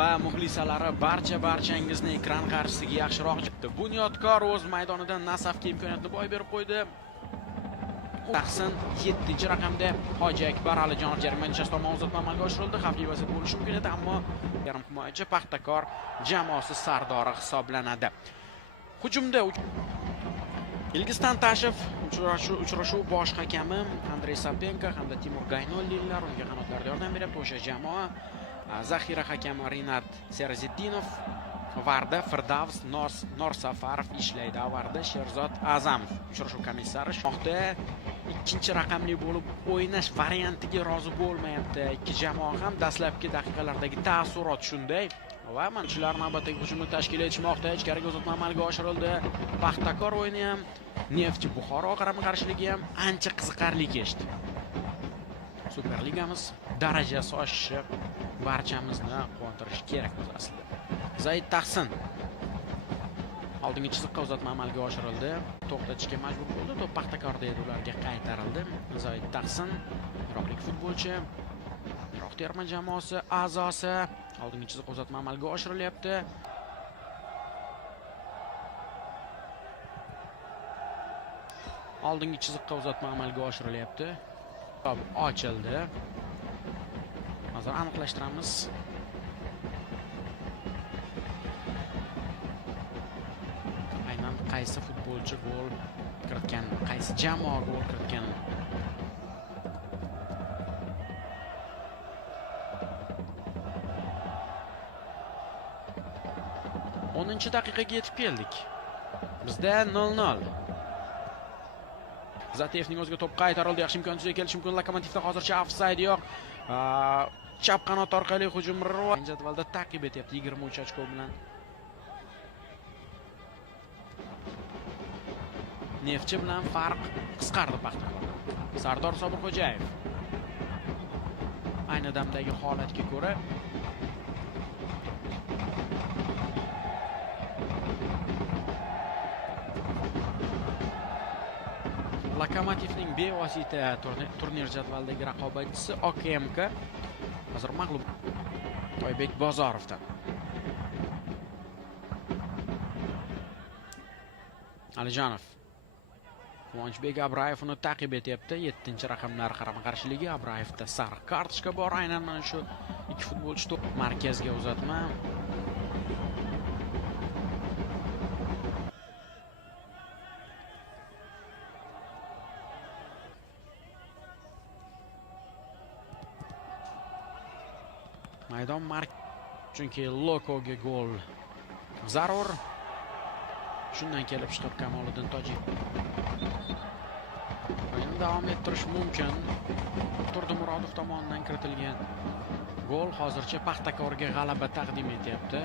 va muxlisalari barchangizni ekran qarshisiga yaxshiroq chiqdi. Bunyodkor o'z maydonidan Nasafga imkoniyatni boy berib qo'ydi. Tahsin 7-raqamda Hoji Akbar Alijonov jarima nishasi tomon uzatma amalga oshirildi. Xavfli vaziyat bo'lishi mumkin edi, ammo yarim himoyachi Paxtakor jamoasi sardori hisoblanadi. Hujumda Ilgiz Tantashev uchrashuv bosh hakami Andrey Sapenko hamda Timur Gaynollilar unga qanotlarda yordam beryapti. O'sha jamoa zaxira hakami Rinat Seraziddinov, Varda Firdavs Norsafarov ishlaydi. Varda Sherzod Azamov uchrashuv komissari shohda ikkinchi raqamli bo'lib o'ynash variantiga rozi bo'lmayapti. Ikki jamoa ham dastlabki daqiqalardagi taassurot shunday. Va manchilar navbatdagi hujumni tashkil etishmoqda. Ichkariga uzatma amalga oshirildi. Paxtakor o'yini ham, Neftchi Buxoro qarama-qarshiligi ham ancha qiziqarli kechdi. Superligamiz darajasi oshishi barchamizni quvontirishi kerak o'zi aslida. Zaid Tahsin oldingi chiziqqa uzatma amalga oshirildi. To'xtatishga majbur bo'ldi. To'p Paxtakorda edi, ularga qaytarildi. Zaid Tahsin iroqlik futbolchi, Iroq terma jamoasi a'zosi. Oldingi chiziqqa uzatma amalga oshirilyapti. Oldingi chiziqqa uzatma amalga oshirilyapti. To'p ochildi. Hozir aniqlashtiramiz. Aynan qaysi futbolchi gol kiritgan, qaysi jamoa gol kiritgan. O'ninchi daqiqaga yetib keldik. Bizda 0-0. Zatevning o'ziga to'p qaytarildi. Yaxshi imkoniyatga kelish mumkin. Lokomotivda hozircha ofsayd yo'q. Chap qanot orqali hujum jadvalda ta'qib etyapti 23 ochko bilan. Neftchi bilan farq qisqardi Paxtakor. Sardor Sobirxo'jayev. Ayni damdagi holatga ko'ra Lokomotivning bevosita turnir jadvalidagi raqobatchisi OKMK hozir mag'lub Oybek Bozorovdan. Alijonov Quvonchbek Abrayev uni ta'qib etyapti. 7-raqamlar qarama-qarshiligi. Abrayevda sariq kartochka bor. Aynan mana shu ikki futbolchi to'p markazga uzatma. Maydon chunki Lokoga gol zarur. Shundan kelib chiqib Kamoliddin Tojik o'yinni davom ettirish mumkin. Turdimurodov tomonidan kiritilgan gol hozircha Paxtakorga g'alaba taqdim etyapti.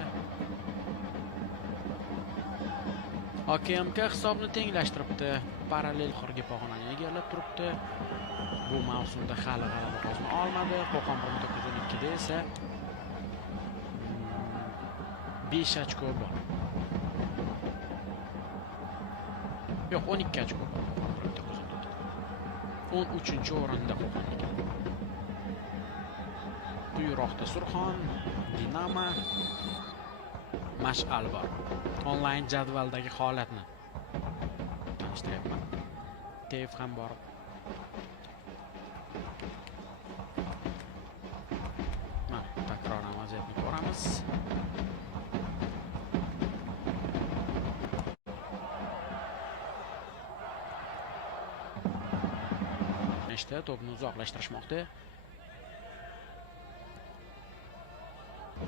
OKMK hisobni tenglashtiribdi. Parallel oxirgi pog'onani egallab turibdi. Bu mavsumda hali g'alaba qozona olmadi. Qo'qon 1912 da esa 5 ochko bor. Yo'q, 12 ochko bor. 13-o'rinda Qo'qonlik. Buyroqda Surxon, Dinamo, Mash'al bor. Onlayn jadvaldagi holatni tanishtiryapman. Tev ham bor. Takroran vaziyatni ko'ramiz. To'pni uzoqlashtirishmoqda.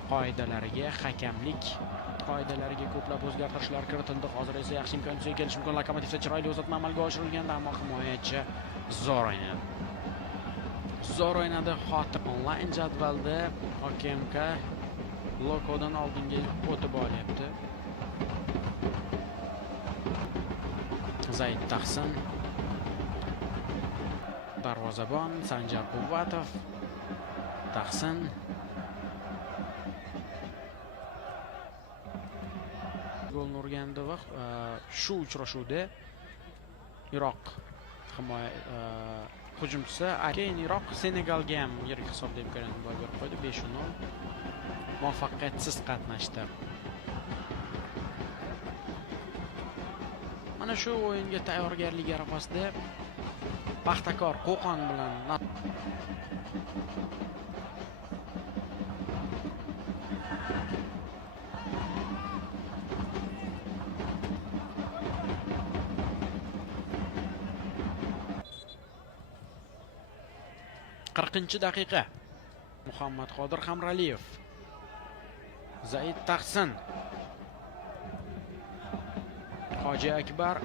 Qoidalariga, hakamlik qoidalariga ko'plab o'zgartirishlar kiritildi. Hozir esa yaxshi imkoniyatga kelish mumkin. Lokomotivda chiroyli uzatma amalga oshirilganda, ammo himoyachi zo'r o'ynadi. Zo'r o'ynadi. Xotib onlayn jadvalda OKMK Lokodan oldinga o'tib olyapti. Zaid Tahsin, darvozabon Sanjar Quvvatov, Tahsin gol urgandi va shu uchrashuvda Iroq hujumchisi keyinroq Senegalga ham yirik hisobda imkoniyatni boy berib qo'ydi. 5-0 muvaffaqiyatsiz qatnashdi. Mana shu o'yinga tayyorgarlik arafasida Paxtakor Qo'qon bilan daqiqa. Muhammad Qodir Hamraliyev, Zaid Tahsin, Hoji Akbar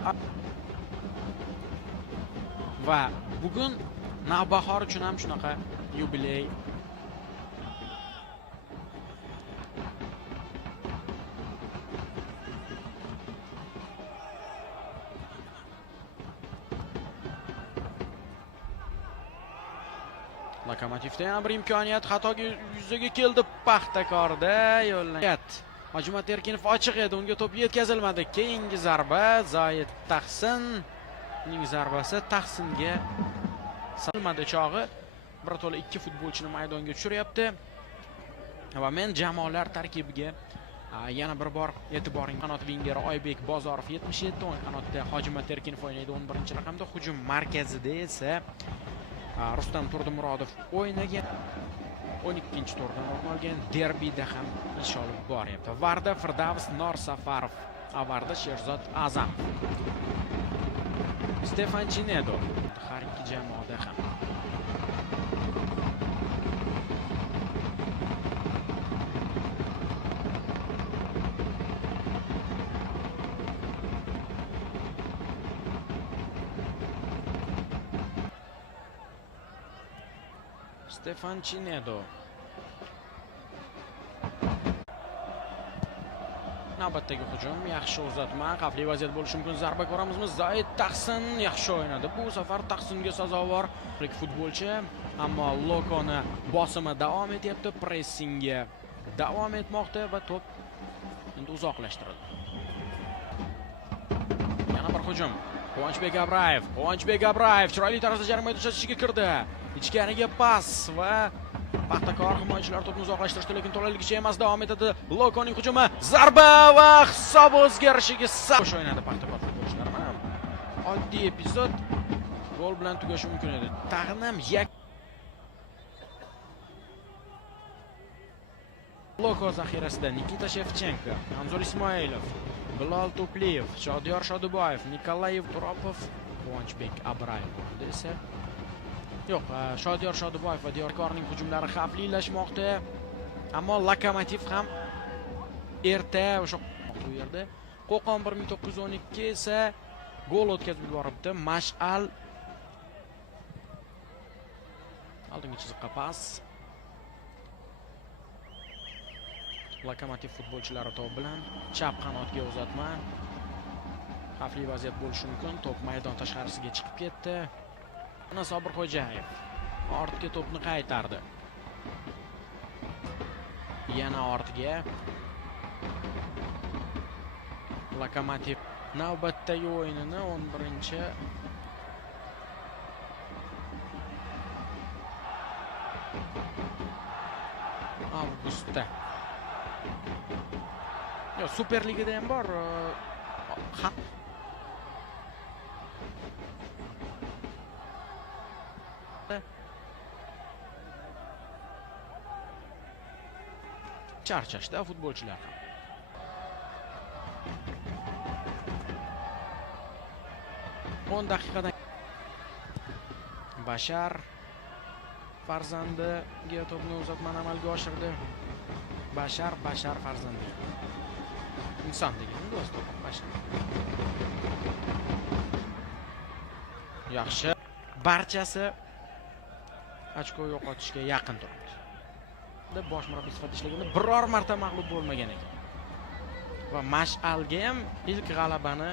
va bugun Navbahor uchun ham shunaqa yubiley. Lokomotivda yana bir imkoniyat xatoga yuzaga keldi Paxtakorda yo'llangan. Hojimat Erkinov ochiq edi, unga to'p yetkazilmadi. Keyingi zarba Zaid Tahsin, uning zarbasi Tahsinga salmadi chog'i. Bir to'la ikki futbolchini maydonga tushiryapti. Va men jamoalar tarkibiga yana bir bor e'tiboring qanot vingeri Oybek Bozorov 77 o'ng qanotda Hojimat Erkinov o'ynaydi 11-raqamda, hujum markazida esa Rustam Turdimurodov o'ynagan 12-turdan o'rin olgan derbida ham ish olib boryapti. Varda Firdavs Norsafarov, avarda Sherzod Azam, Stefan Chinedo har ikki jamoada ham. Stefan Chinedo. Navbatdagi hujum, yaxshi uzatma, xavfli vaziyat bo'lishi mumkin. Zarba ko'ramizmi? Zaid Tahsin yaxshi o'ynadi. Bu safar Tahsinga sazovor futbolchi, ammo Lokoni bosimi davom etyapti, pressingga davom etmoqda va to'p endi uzoqlashtirildi. Yana bir hujum. Quvonchbek Abrayev chiroyli tarzda jarima o'tkazishga kirdi. Ichkariga pas va Paxtakor himoyachilar to'pni uzoqlashtirishdi, lekin to'laligicha emas, davom etadi. Lokoning hujumi, zarba va hisob o'zgarishiga yaxshi o'ynadi Paxtakor futbolchilari. Mana oddiy epizod gol bilan tugashi mumkin edi. Tag'in ham Loko zaxirasida Nikita Shevchenko, Anzur Ismoilov, Bilol To'pliyev, Shodiyor Shodiboyev, Nikolay Turopov, Quvonchbek Abrayev esa yo'q, Shodiyor Shodiboyev va Diyorkorning hujumlari xavflilashmoqda. Ammo Lokomotiv ham erta o'sha bu yerda Qo'qon 1912 esa gol o'tkazib yuboribdi. Mash'al oldingi chiziqqa pas. Lokomotiv futbolchilari to'p bilan chap qanotga uzatma. Xavfli vaziyat bo'lishi mumkin. To'p maydon tashqarisiga chiqib ketdi. Ana Sobir Xo'jayev ortga to'pni qaytardi. Yana ortga. Lokomotiv navbatdagi o'yinini 11-chi avgustda. Yo, Superligada ham bor. Charchashda futbolchilar ham. o'n daqiqadan Bashar farzandiga to'pni uzatmani amalga oshirdi. Bashar farzandi. Inson degan do'st, Bashar. Yaxshi. Barchasi ochko yo'qotishga yaqin turibdi. Bosh murabbiy sifatida ishlaganda biror marta mag'lub bo'lmagan ekan. Va Mash'alga ham ilk g'alabani